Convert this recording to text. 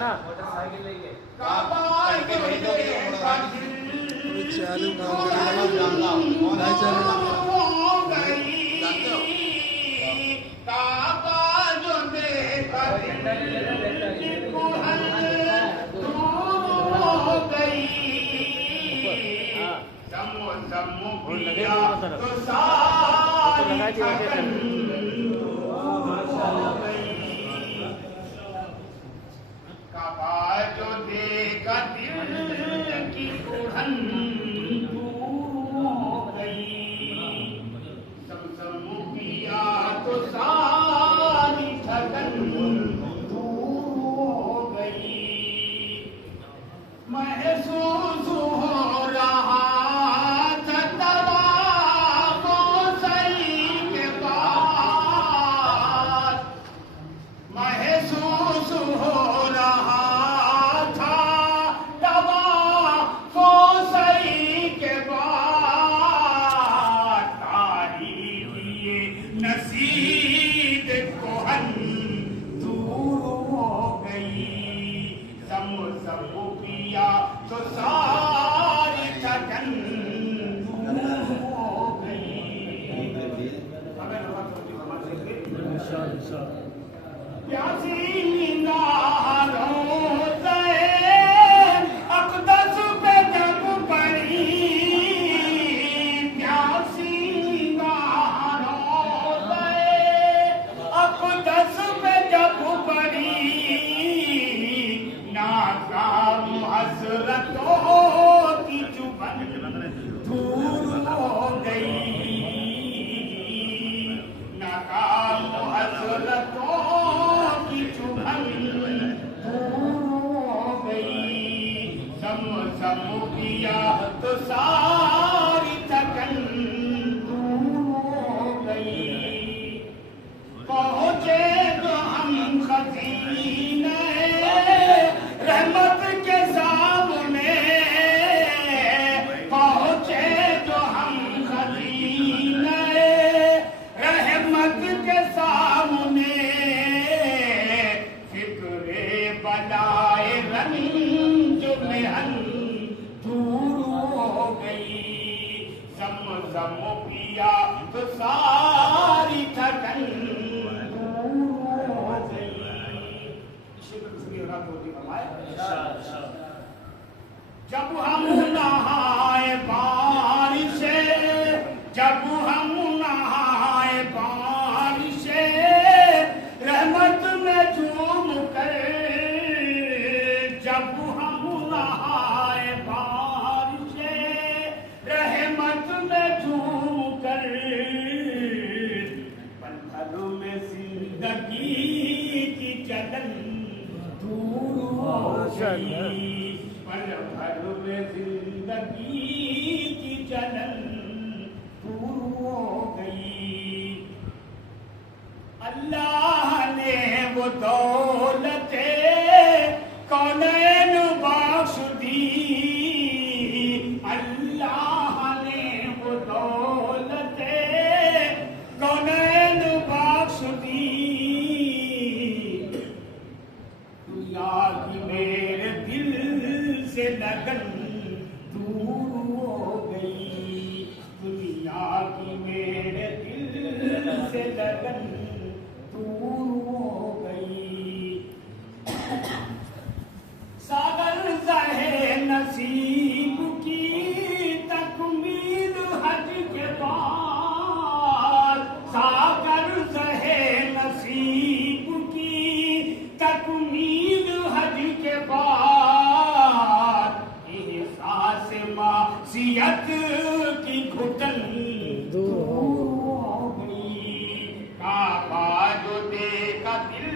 ना मोटरसाइकिल लेके चालू महसूस हो रहा था तवा वो सही के बाद, महसूस हो रहा था तवा वो सही के बाद, तारीख ये नसीब कोहन दूर हो गई, सम पिया तो सारी थकन दूर हो गई। प्यासी निगाहों से अक़दस पे जब पड़ी, प्यासी निगाहों से अक़दस पे जब पड़ी, नाकाम हसरतों की चुभन दूर हो गई, नाकाम हसरतों की चुभन दूर हो गई, सम पिया तो सारी थकन दूर हो गई। पहुंचे तो हम खजीने रहमत के सामने, पहुंचे तो हम खजीने रहमत के सामने, फिक्रे बलाए रंज में दूर हो गई, सम पिया तो सारी थकन दूर हो गई। जब हम नहाए बारिशे, जब हम नहाए बारिशे, रहमत में झूम कर, जब हम नहाए बारिशे, रहमत में झूम कर, पत्थरों में जिंदगी की जलन दूर हो गई, पल भर में जिंदगी की जलन दूर हो गई। अल्लाह ने वो दौलते कौनैन बख्श दी, अल्लाह ने वो दौलते कौनैन बख्श दी, दुनिया की मेरे दिल से लगन दूर हो गई, दुनिया की मेरे दिल से लगन दूर हो गई। सागर ज़हे नसीब की तकमील हज के बाद, सागर ज़हे नसीब की तकमील हज के बाद, एहसास मासियत की घुटन दूर हो गई, काबा जो देखा दिल